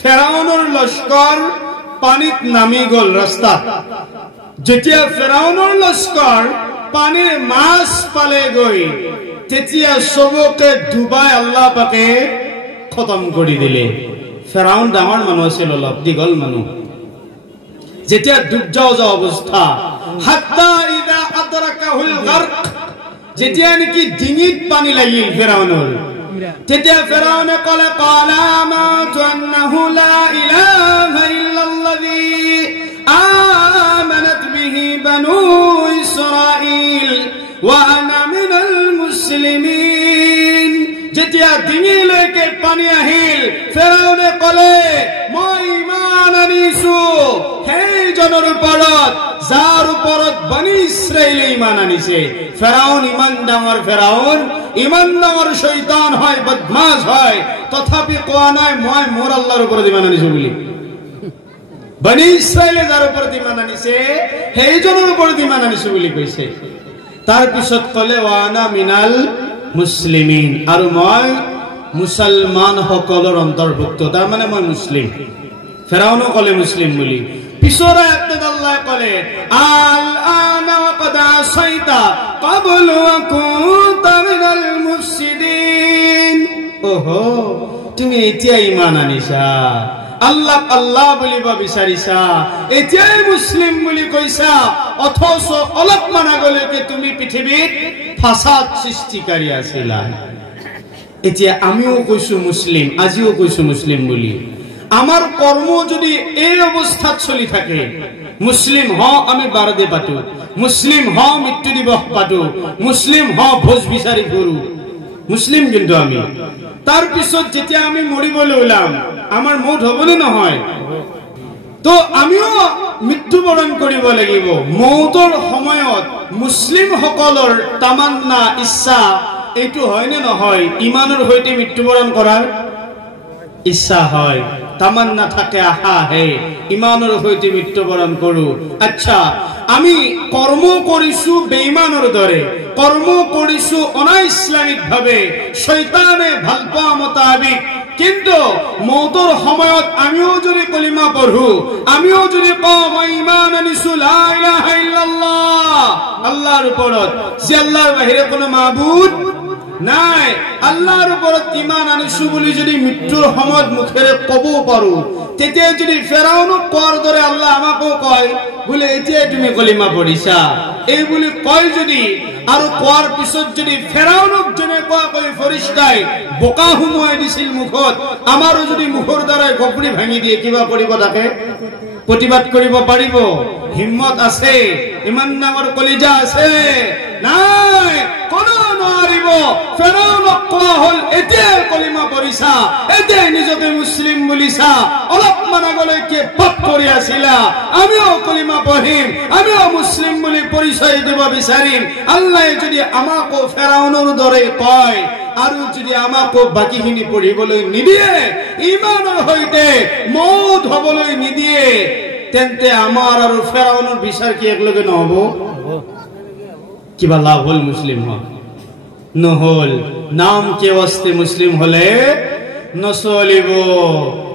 ফেৰাউনৰ লস্কৰ পানীত নামি গ'ল ৰাস্তাত। যেতিয়া ফেৰাউনৰ লস্কৰ পানীৰ মাছ পালে গৈ, তেতিয়া চবকে ডুবাই আল্লাহ পাকে খতম কৰি দিলে। ফেৰাউন ডাঙৰ মানুহ আছিল, অলপ দীঘল মানুহ। যেতিয়া ডুব যাওঁ অৱস্থা, হাত্তা ইদা আদৰাকাহুল গাৰক, যেতিয়া নেকি ডিঙিত পানী লাগিল ফেৰাউনৰ, তেতিয়া ফেৰাউনে ক'লে ক্বালা আমানতু আন্নাহু লা ইলাহা ইল্লাল্লাযী আমানাত বিহি বানু ইসরাঈল ওয়া আনা মিনাল মুসলিমিন। যেতিয়া ডিঙিলৈকে পানী আহিল, ফেৰাউনে ক'লে মই ঈমান আনিছো সেইজনৰ ওপৰত যাৰ ওপৰত বনি ইছৰাইলে ঈমান আনিছে। ফেৰাউন ইমান ডাঙৰ ফেৰাউন, ইমান ডাঙৰ শয়তান হয়, বদমাছ হয়, তথাপি কোৱা নাই মই মোৰ আল্লাহৰ ওপৰত ঈমান আনিছো বুলি। বনি ইছৰাইলে যাৰ ওপৰত ঈমান আনিছে সেইজনৰ ওপৰত ঈমান আনিছো বুলি কৈছে। তাৰ পিছত ক'লে ওয়ানা মিনাল মুছলিমিন, আৰু মই মুছলমান সকলৰ অন্তৰ্ভুক্ত, তাৰ মানে মই মুছলিম। ফেৰাউনো ক'লে মুছলিম বুলি। পিছৰ আয়াতত আল্লাহ ক'লে আল আনা ক্বাদ আসাইতা ক্বাবলু ওয়া কুনতা মিনাল মুফসিদিন। ওহো, তুমি এতিয়া ঈমান আনিছা, আল্লাহ আল্লাহ বুলিব বিচাৰিছা, এতিয়াই মুছলিম বুলি কৈছা, অথচ অলপমান আগলৈকে তুমি পৃথিৱীত ফাসাদ সৃষ্টিকাৰী আছিলা। এতিয়া আমিও কৈছো মুছলিম, আজিও কৈছো মুছলিম বুলি। আমাৰ কৰ্ম যদি এই অৱস্থাত চলি থাকে, মুছলিম হওঁ আমি বাৰদে পাতো, মুছলিম হওঁ মৃত্যু দিৱস পাতো, মুছলিম হওঁ ভোজ বিচাৰি ফুৰো, মুছলিম কিন্তু আমি। তাৰ পিছত যেতিয়া আমি মৰিবলৈ ওলাম, আমাৰ মৌত হ'বনে নহয়? তো আমিও মৃত্যুবৰণ কৰিব লাগিব। মৌতৰ সময়ত মুছলিম সকলৰ তামান্না ইচ্ছা এইটো হয়নে নহয়? ইমানৰ সৈতে মৃত্যুবৰণ কৰাৰ ইচ্ছা হয়, তামান্না থাকে, আশা হে ইমানৰ সৈতে মৃত্যুবৰণ কৰো। আচ্ছা, আমি কৰ্ম কৰিছো বেঈমানৰ দৰে, কৰ্ম কৰিছো অনা ইছলামিক ভাৱে, শয়তানে ভাল পোৱা মোতাবিক, কিন্তু মৌতৰ সময়ত আমিও যদি কলিমা পঢ়ো, আমিও যদি কওঁ মই ঈমান আনিছো লা ইলাহা ইল্লাল্লাহ, আল্লাহৰ ওপৰত যে আল্লাহৰ বাহিৰে কোনো মাবুদ নাই, আল্লাহৰ ওপৰত ঈমান আনিছো বুলি যদি মৃত্যুৰ সময়ত মুখেৰে ক'ব পাৰো, তেতিয়া যদি ফেৰাউনক কোৱাৰ দৰে আল্লাহ আমাকো কয় বোলে এতিয়াই তুমি কলিমা পঢ়িছা এই বুলি কয় যদি, আৰু কোৱাৰ পিছত যদি ফেৰাউনক যেনেকুৱাকৈ ফৰিস্তাই বোকা সুমুৱাই দিছিল মুখত, আমাৰো যদি মুখৰ দ্বাৰাই গপৰি ভাঙি দিয়ে কিবা কৰিব থাকে? প্ৰতিবাদ কৰিব পাৰিব? হিম্মত আছে? ইমান ডাঙৰ কলিজা আছে? নাই, কোনো নোৱাৰিব। ফেৰাউনক কোৱা হ'ল, এতিয়া কলিমা পঢ়িছা, এতিয়া নিজকে মুছলিম বুলিছা, অলপমান আগলৈকে পাপ কৰি আছিলা, আমিও কলিমা পঢ়িম, আমিও মুছলিম বুলি পৰিচয় দিব বিচাৰিম। আল্লাহে যদি আমাকো ফেৰাউনৰ দৰে কয় আৰু যদি আমাকো বাকীখিনি পঢ়িবলৈ নিদিয়ে, ইমানৰ সৈতে মৌত হবলৈ নিদিয়ে, তেন্তে আমাৰ আৰু ফেৰাউনৰ বিচাৰ কি একেলগে নহব? কিবা লাভ হল মুছলিম হোৱা? নহল। নাম কে ওয়াস্তে মুছলিম হলে নচলিব,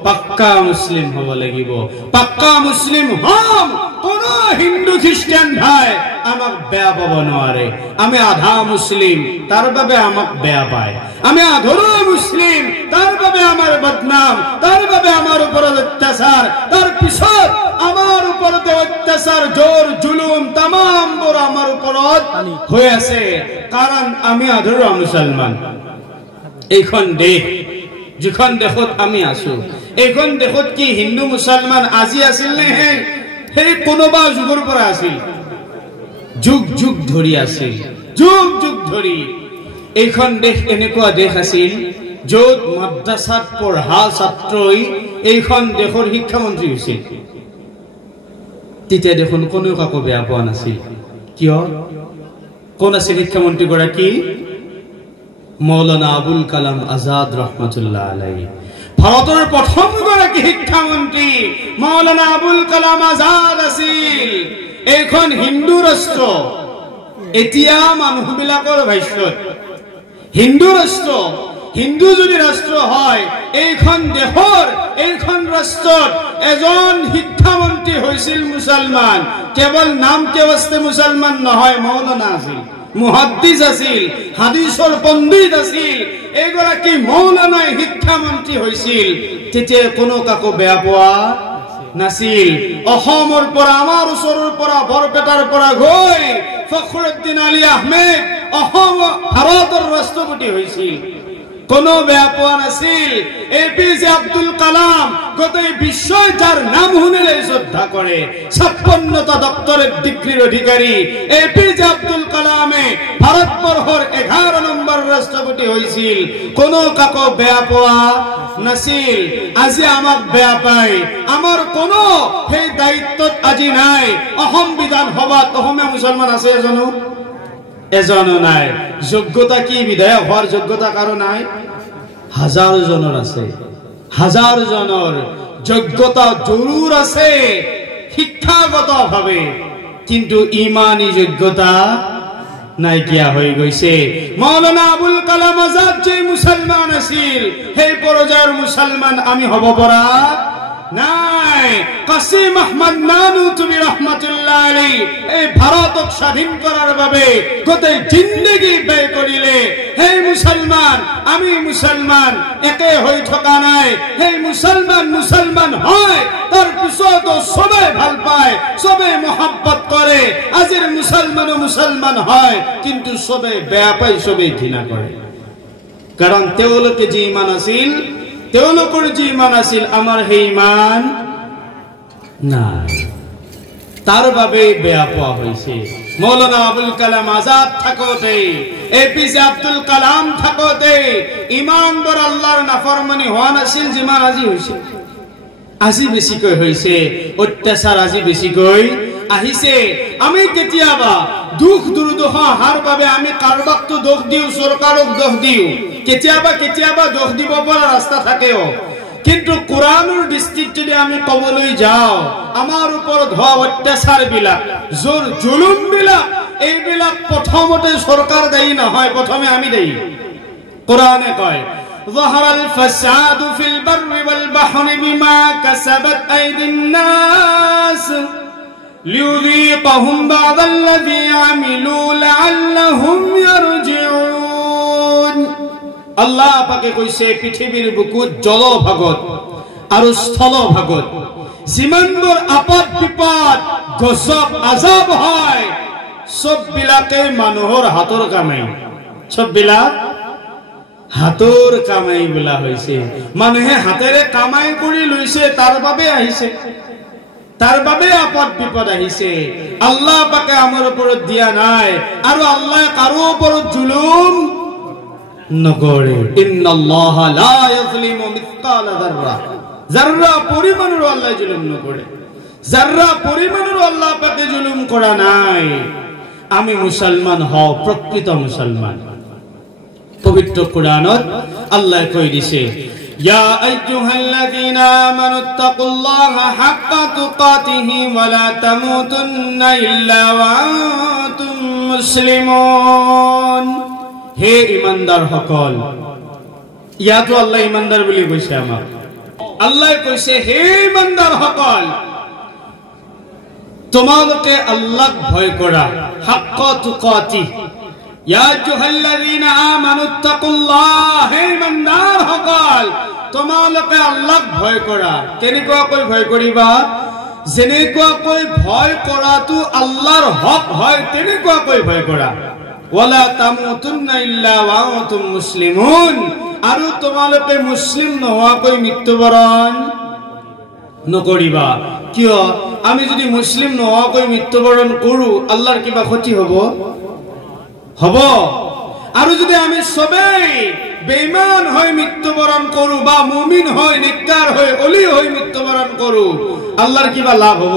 পাক্কা মুছলিম হব লাগিব। পাক্কা মুছলিম হম, কোন হিন্দু খ্ৰীষ্টান ভাই আমাক বেয়া পাব নোৱাৰে। আমি আধা মুছলিম, তাৰ বাবে আমাক বেয়া পায়। আমি আধৰুৱা মুছলিম, তাৰ বাবে আমাৰ বদনাম, তাৰ বাবে আমাৰ ওপৰত অত্যাচাৰ, তাৰ পিছত আমাৰ ওপৰত অত্যাচাৰ, জোৰ জুলুম তামামবোৰ আমাৰ ওপৰত হৈ আছে, কাৰণ আমি আধৰুৱা মুছলমান। এইখন দেশ, যিখন দেশত আমি আছো, এইখন দেশত কি হিন্দু মুছলমান আজি আছিল নে সেই কোনোবা যুগৰ পৰা আছিল? যুগ যুগ ধৰি আছিল, যুগ যুগ ধৰি। এইখন দেশ এনেকুৱা দেশ আছিল য'ত মাদ্ৰাসাত পঢ়া ছাত্ৰই এইখন দেশৰ শিক্ষামন্ত্ৰী হৈছিল। তেতিয়া দেখোন কোনেও কাকো বেয়া পোৱা নাছিল। কিয়? কোন আছিল শিক্ষামন্ত্ৰী গৰাকী? মৌলানা আবুল কালাম আজাদ ৰহমাতুল্লাহ আলাইহি। ভাৰতৰ প্ৰথম গৰাকী শিক্ষামন্ত্ৰী মৌলানা আবুল কালাম আজাদ আছিল। এইখন হিন্দু ৰাষ্ট্ৰ, এতিয়া মানুহবিলাকৰ ভাষ্যত হিন্দু ৰাষ্ট্ৰ, হিন্দু যদি ৰাষ্ট্ৰ হয়, এইখন দেশৰ, এইখন ৰাষ্ট্ৰত এজন শিক্ষামন্ত্ৰী হৈছিল মুছলমান। কেৱল নাম কে বাস্তে মুছলমান নহয়, মৌলানা আছিল, মুহাদ্দিছ আছিল, হাদিছৰ পণ্ডিত আছিল। এইগৰাকী মৌলানাই শিক্ষামন্ত্ৰী হৈছিল। তেতিয়া কোনো কাকো বেয়া পোৱা নাছিল। অসমৰ পৰা, আমাৰ ওচৰৰ পৰা, বৰপেটাৰ পৰা গৈ ফখৰুদ্দিন আলী আহমেদ অসম ভাৰতৰ ৰাষ্ট্ৰপতি হৈছিল, কোনো বেয়া পোৱা নাছিল। এপিজে আব্দুল কালাম গোটেই বিশ্বই যাৰ নাম শুনিলে শ্ৰদ্ধা কৰে, 56টা ডক্টৰেট ডিগ্ৰীৰ অধিকাৰী এপিজে আব্দুল কালামে ভাৰতবৰ্ষৰ 11 নম্বৰ ৰাষ্ট্ৰপতি হৈছিল, কোনো কাকো বেয়া পোৱা নাছিল। আজি আমাক বেয়া পায়, আমাৰ কোনো সেই দায়িত্বত আজি নাই। অসম বিধানসভাত অসমীয়া মুছলমান আছে এজনো? এজনো নাই। যোগ্যতা কি? বিধায়ক হোৱাৰ যোগ্যতা কাৰো নাই? হাজাৰ জনৰ আছে, হাজাৰ জনৰ যোগ্যতা জৰুৰ আছে শিক্ষাগত ভাৱে, কিন্তু ইমানি যোগ্যতা নাইকিয়া হৈ গৈছে। মৌলানা আবুল কালাম আজাদ যে মুছলমান আছিল, সেই পৰ্যায়ৰ মুছলমান আমি হ'ব পৰা নাই। কাসিম আহমদ নানুতুবি ৰহমাতুল্লাহ আলাইহি এই ভাৰতক স্বাধীন কৰাৰ বাবে গোটেই জিন্দগী ব্যয় কৰিলে। সেই মুছলমান, আমি মুছলমান একে হৈ থকা নাই। সেই মুছলমান মুছলমান হয়, তাৰ পিছতো সবে ভাল পায়, সবে মহব্বত কৰে। আজিৰ মুছলমানো মুছলমান হয়, কিন্তু সবে বেয়া পায়, সবে ঘৃণা কৰে। কাৰণ তেওঁলোকে যি ইমান আছিল, তেওঁলোকৰ যি ইমান আছিল, আমাৰ সেই ইমান নাই, তাৰ বাবে বেয়া পোৱা হৈছে। মৌলানা আবুল কালাম আজাদ থাকোতে, এপিজে আব্দুল কালাম থাকোতে ইমানবোৰ আল্লাহৰ নাফৰমানি হোৱা নাছিল যিমান আজি হৈছে। আজি বেছিকৈ হৈছে, অত্যাচাৰ আজি বেছিকৈ আহিছে। আমি কেতিয়াবা দুখ দুৰ্দশা অহাৰ বাবে আমি কাৰোবাকতো দোষ দিওঁ, চৰকাৰক দোষ দিওঁ, কেতিয়াবা কেতিয়াবা দোষ দিব পৰা ৰাস্তা থাকেও। কিন্তু কোৰআনেৰ দৃষ্টিত যদি আমি কবলৈ যাও, আমাৰ উপৰত হোৱা অত্যাচার বিলাক, জোর জুলুম বিলাক, এইবিলাক প্রথমতে সরকার দায়ী নহয়, প্রথমে আমি দায়ী। কোরআনে কয় ظهر الفساد في البر والبحر بما كسبت أيدي الناس ليذيقهم بعض الذي عملوا لعلهم يرجعون। আল্লাহ পাকে কইছে পৃথিবীর বুকুত জলভাগত আৰু স্থলভাগত যিমানবোৰ আপদ বিপদ গজব আযাব হয়, সব বিলাকে মানুহৰ হাতৰ কামাই, সব বিলাক হাতৰ কামাই বোলা হৈছে। মানুহে হাতেৰে কামাই কৰি লৈছে, তাৰ বাবে আহিছে। তাৰ বাবে আপদ বিপদ আহিছে আল্লাহ পাকে আমাৰ ওপৰত দিয়া নাই আৰু আল্লাহ কাৰো ওপৰত জুলুম নকৰে ইন্নাল্লাহা লা ইয়াজলিমু মিসকালা যাৰৰা যাৰৰা পৰিমাণৰ আল্লাহ জুলুম নকৰে যাৰৰা পৰিমাণৰ আল্লাহ পাকে জুলুম কৰা নাই আমি মুসলমান হও প্রকৃত মুসলমান পবিত্র কুরআনত আল্লাহ কই দিছে ইয়া আইয়ুহাল্লাযীনা আমানুত্তাকুল্লাহা হাক্কা তুকাতিহি ওয়া লা তামুতুন্না ইল্লা ওয়া আনতুম মুসলিমুন হে ঈমানদার সকল ইয়াতো আল্লাহ ঈমানদার বলি কইছে আমাক আল্লাহ কইছে হে ঈমানদার সকল তোমালোকে আল্লাহক ভয় করা হাক্কা তুকাতি ইয়া আইয়ুহাল্লাযীনা আমানুত্তাকুল্লাহ হে ঈমানদার সকল তোমালোকে আল্লাহক ভয় করা কেনেকুৱা কৈ ভয় কৰিবা যেনেকুৱা কৈ ভয় কৰাটো আল্লাহৰ হক হয় তেনেকুৱা কৈ ভয় কৰা ওয়ালা তামুতুন্না ইল্লা ওয়া আনতুম মুসলিমুন আৰু তোমালোকে মুসলিম নোহোৱাকৈ মৃত্যুবৰণ নকৰিবা কিয় আমি যদি মুসলিম নোহোৱাকৈ মৃত্যুবৰণ কৰো আল্লাহৰ কিবা ক্ষতি হ'ব হ'ব আৰু যদি আমি সবেই বেঈমান হৈ মৃত্যুবৰণ কৰো বা মুমিন হৈ নেককাৰ হৈ ওলি হৈ মৃত্যুবৰণ কৰো আল্লাহৰ কিবা লাভ হ'ব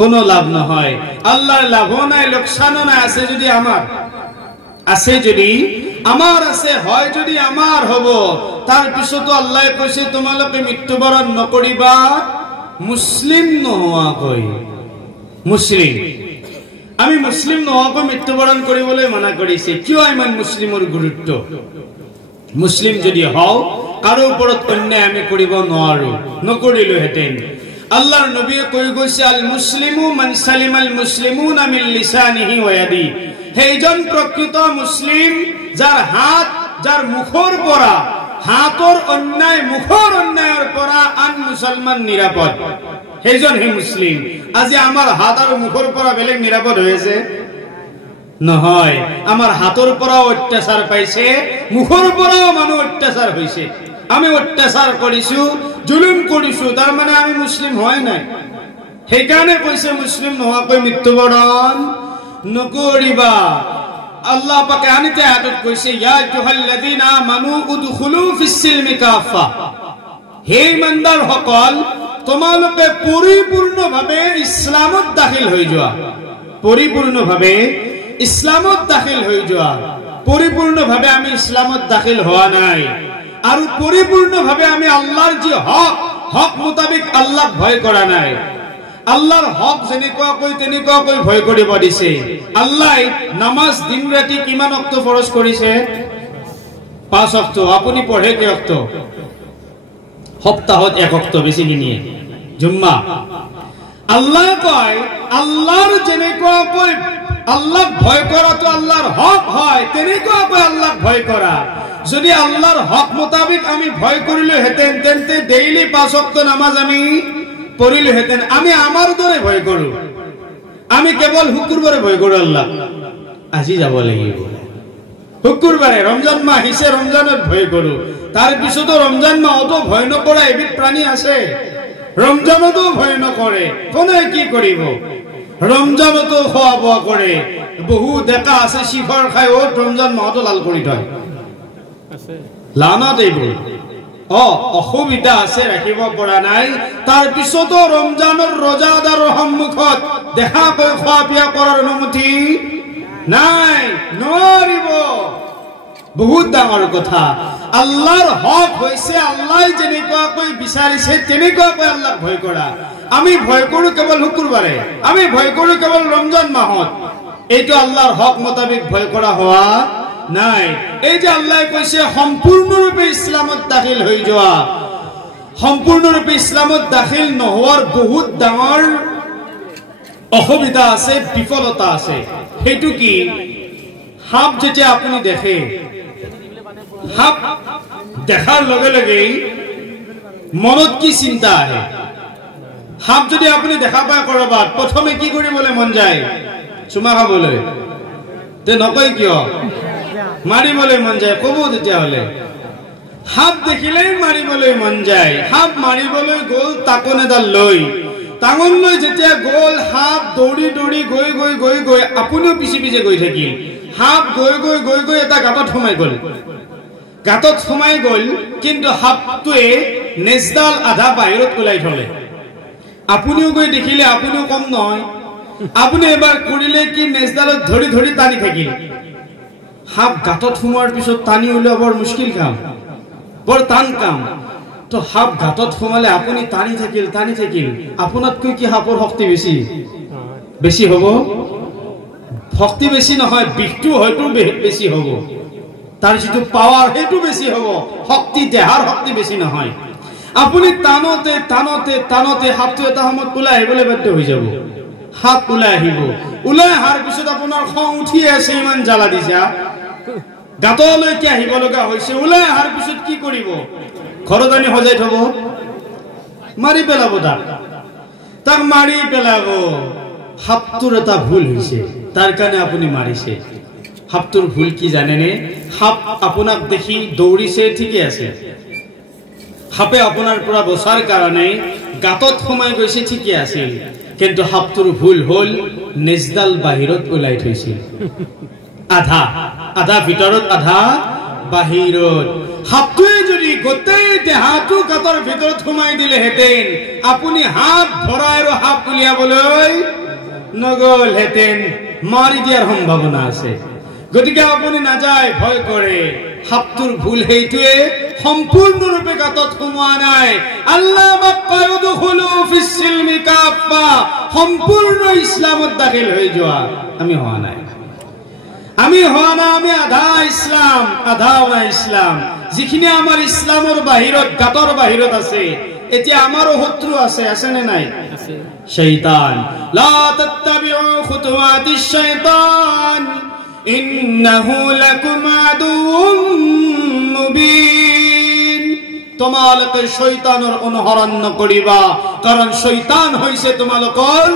কোনো লাভ নহয় আল্লাহৰ লাভো নাই লোকসানও নাই আছে যদি আমার আছে হয় যদি আমার হব তার পিছতো আল্লাহ কইছে তোমালোকে মৃত্যুবরণ নকৰিবা মুসলিম নোহোৱাকৈ মুসলিম আমি মুসলিম নোহোৱাকৈ মৃত্যুবৰণ কৰিবলৈ মানা কৰিছে কিয় ইমান মুসলিমৰ গুৰুত্ব মুসলিম যদি হও কাৰো ওপৰত অন্যায় আমি কৰিব নোৱাৰো নকৰিলো হেতেন আল্লাহৰ নবীয়ে কৈ গৈছে আল মুসলিমু মান সালিমাল মুসলিমুনা মিন লিসানিহি ওয়া ইয়াদি সেইজন প্ৰকৃত মুসলিম যাৰ হাত যাৰ মুখৰ পৰা হাতৰ অন্যায় মুখৰ অন্যায়ৰ পৰা আন মুসলমান নিৰাপদ সেইজন হে মুসলিম আজি আমাৰ হাত আৰু মুখৰ পৰা বেলেগ নিৰাপদ হৈছে নহয় আমাৰ হাতৰ পৰা অত্যাচাৰ পাইছে মুখৰ পৰাও মানুহ অত্যাচাৰ হৈছে আমি অত্যাচাৰ কৰিছো জুলুম কৰিছো তাৰ মানে আমি মুসলিম হয় নাই সেইকাৰণে কৈছে মুসলিম নোহোৱাকৈ মৃত্যুবৰণ নকৰিবা আল্লাহ পাকে আনিতে আয়াতত কৈছে ইয়া আইয়ুহাল্লাযীনা আমানু উদখুলু ফিস-সিলমি কাফা হে ঈমানদার সকল তোমালোকে পরিপূর্ণভাবে ইসলামত দাখিল হৈ যোৱা পৰিপূৰ্ণভাবে ইসলামত দাখিল হৈ যোৱা পৰিপূৰ্ণভাবে আমি ইসলামত দাখিল হোৱা নাই আৰু পৰিপূৰ্ণভাবে আমি আল্লাহৰ যি হক মোতাবিক আল্লাহক ভয় কৰা নাই আল্লাহৰ হক তেনেকুৱাকৈ ভয় কৰিব দিছে আল্লাহ নামাজ দিন ৰাতি কিমান ওয়াক্ত ফৰজ কৰিছে 5 ওয়াক্ত আপুনি পঢ়ে কি ওয়াক্ত সপ্তাহত 1 ওয়াক্ত বেছি কিনিয়ে জুম্মা আল্লাহ কয় আল্লাহৰ যেনেকুৱাকৈ আল্লাহক ভয় কৰাটো আল্লাহৰ হক হয় তেনেকুৱাকৈ আল্লাহক ভয় কৰা যদি আল্লাহৰ হক মোতাবিক আমি ভয় কৰিলো হেতেন তেন্তে ডেইলি 5 ওয়াক্ত নামাজ আমি পড়িলো হেতেন আমি আমার দরে ভয় করু আমি কেবল শুক্রবারে ভয় করু আল্লাহ আজি যাব লাগিব শুক্রবারে রমজান মাহ হিসে রমজানত ভয় করু তার পিছতো রমজান মাহতো ভয় নকৰা এবিধ প্ৰাণী আছে ৰমজানতো ভয় নকৰে কোনে কি কৰিব ৰমজানতো খোৱা বোৱা কৰে বহু ডেকা আছে শিখৰ খাই ও ৰমজান মাহতো লাল কৰি থয় আছে লানাত এইবোৰ অসুবিধা আছে ৰাখিব পৰা নাই তাৰ পিছতো ৰমজানৰ ৰজাদাৰৰ সন্মুখত দেখা কৈ খোৱা পিয়া কৰাৰ অনুমতি নাই নোৱাৰিব বহুত ডাঙৰ কথা আল্লাহৰ হক হৈছে আল্লাহ যেনেকুৱাকৈ বিচাৰিছে তেনেকুৱাকৈ আল্লাহক ভয় কৰা আমি ভয় কৰো কেৱল শুক্ৰবাৰে আমি ভয় কৰো কেৱল ৰমজান মাহত এইটো আল্লাহৰ হক মোতাবিক ভয় কৰা হোৱা নাই এই যে আল্লাহ কৈছে সম্পূৰ্ণৰূপে ইসলামত দাখিল হৈ যোৱা সম্পূৰ্ণৰূপে ইসলামত দাখিল নহোৱাৰ বহুত ডাঙৰ অসুবিধা আছে বিফলতা আছে হেতু কি সাপ যেতিয়া আপুনি দেখে সাপ দেখাৰ লগে লগে মনত কি চিন্তা আহে সাপ যদি আপুনি দেখা পায় কৰবাত প্ৰথমে কি কৰিবলৈ মন যায় চুমা খাবলৈ তে নকয় কিয় মাৰিবলৈ মন যায় কব তেতিয়া হলে সাপ দেখিলেই মাৰিবলৈ মন যায়। সাপ মাৰিবলৈ গ'ল টাকোন এডাল লৈ, টাঙন লৈ যেতিয়া গ'ল, সাপ দৌৰি দৌৰি গৈ গৈ গৈ গৈ আপুনিও পিছে পিছে গৈ থাকিল। সাপ গৈ গৈ গৈ গৈ এটা গাঁতত সোমাই গ'ল। গাঁতত সোমাই গ'ল, কিন্তু সাপটোৱে নেজডাল আধা বাহিৰত ওলাই থলে। আপুনিও গৈ দেখিলে, আপুনিও কম নহয়। আপুনি এবাৰ কৰিলে কি, নেজডালত ধৰি ধৰি টানি থাকিল। সাপ গাঁতত সোমোৱাৰ পিছত টানি উলিওৱা বৰ মুস্কিল কাম, বৰ টান কাম। তো সাপ গাঁতত সোমালে আপুনি টানি থাকিল টানি থাকিল, আপোনাতকৈ কি সাপৰ শক্তি বেছি? বেছি হ'ব? শক্তি বেছি নহয়, বিষটো হয়তো বেছি হ'ব, তাৰ যিটো পাৱাৰ সেইটো বেছি হ'ব, শক্তি দেহাৰ শক্তি বেছি নহয়। আপুনি টানোতে টানোতে টানোতে সাপটো এটা সময়ত ওলাই আহিবলৈ বাধ্য হৈ যাব। সাপ ওলাই আহিব, ওলাই অহাৰ পিছত আপোনাৰ খং উঠি আছে, ইমান জ্বালা দিছা, গাঁতলৈকে আহিব লগা হৈছে। ওলাই অহাৰ পিছত কি কৰিব? ঘৰত আনি সজাই থব, মাৰি পেলাব, তাক মাৰি পেলাব। সাপটোৰ এটা ভুল হৈছে, তাৰ কাৰণে আপুনি মাৰিছে। সাপটোৰ ভুল কি জানেনে? সাপ আপোনাক দেখি দৌৰিছে, ঠিকে আছে। সাপে আপোনাৰ পৰা বচাৰ কাৰণে গাঁতত সোমাই গৈছে, ঠিকে আছিল। কিন্তু সাপটোৰ ভুল হ'ল নেজডাল বাহিৰত ওলাই থৈছিল। আধা আধা ভিতৰত, আধা বাহিৰত। সাপটোৱে যদি গোটেই দেহাটো গাঁতৰ ভিতৰত সোমাই দিলেহেঁতেন, আপুনি হাত ভৰাই আৰু সাপ উলিয়াবলৈ নগলহেঁতেন, মাৰি দিয়াৰ সম্ভাৱনা আছে। গতিকে আপুনি নাযায়, ভয় কৰে। সাপটোৰ ভুল সেইটোৱে, সম্পূৰ্ণৰূপে গাঁতত সোমোৱা নাই। আল্লাহ সম্পূৰ্ণ ইছলামত দাখিল হৈ যোৱা আমি হোৱা নাই, আমি হোৱা নাই। আমি আধা ইছলাম, আধা অনা ইছলাম। যিখিনি আমাৰ ইছলামৰ বাহিৰত, গাঁতৰ বাহিৰত আছে, এতিয়া আমাৰো শত্ৰু আছে, আছে নে নাই? শয়তান। লা তাত্তাবিউ খুতুৱাতিশ শাইতান ইন্নাহু লাকুম আদুউম মুবিন। তোমালোকে শয়তানৰ অনুসৰণ নকৰিবা, কাৰণ শয়তান হৈছে তোমালোকৰ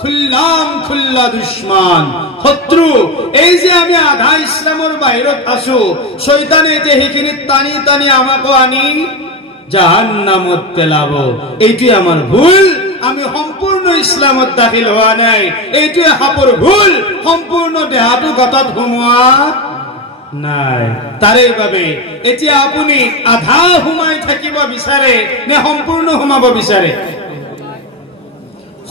খুল্লাম খুল্লা দুশ্মন, শত্ৰু। এই যে আমি আধা ইছলামৰ বাহিৰত আছো, শয়তানে যে সেইখিনি টানি টানি আমাকো আনি জাহান্নামত পেলাব। এইটোৱে আমাৰ ভুল, আমি সম্পূৰ্ণ ইছলামত দাখিল হোৱা নাই। এইটোৱে সাপৰ ভুল, সম্পূৰ্ণ দেহাটো গাঁতত সোমোৱা নাই। তাৰে বাবে এতিয়া আপুনি আধা সোমাই থাকিব বিচাৰে নে সম্পূৰ্ণ সোমাব বিচাৰে?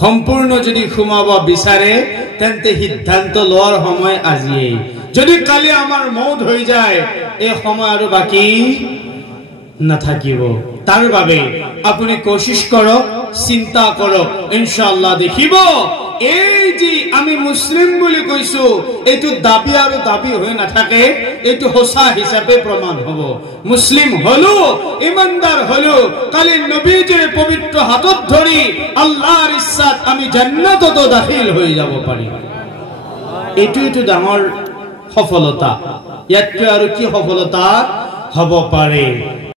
সম্পূৰ্ণ যদি সোমাব বিচাৰে, তেন্তে সিদ্ধান্ত লোৱাৰ সময় আজিয়েই। যদি কালি আমাৰ মৌত হৈ যায়, এই সময় আৰু বাকী নাথাকিব। তাৰ বাবে আপুনি কোশিশ কৰক, চিন্তা কৰক, ইনশাআল্লাহ দেখিব এই যে আমি মুসলিম বুলি কৈছো, এইটো দাবী আৰু দাবী হৈ নাথাকে, এইটো সঁচা হিচাপে প্ৰমাণ হ'ব। মুসলিম হলো, ইমানদাৰ হলো, কালি নবীজিৰ পবিত্ৰ হাতত ধৰি আল্লাহৰ ইচ্ছাত আমি জান্নাতত দাখিল হৈ যাব পাৰিম। এইটো ডাঙৰ সফলতা। ইয়াতকৈ আৰু কি সফলতা হ'ব পাৰে?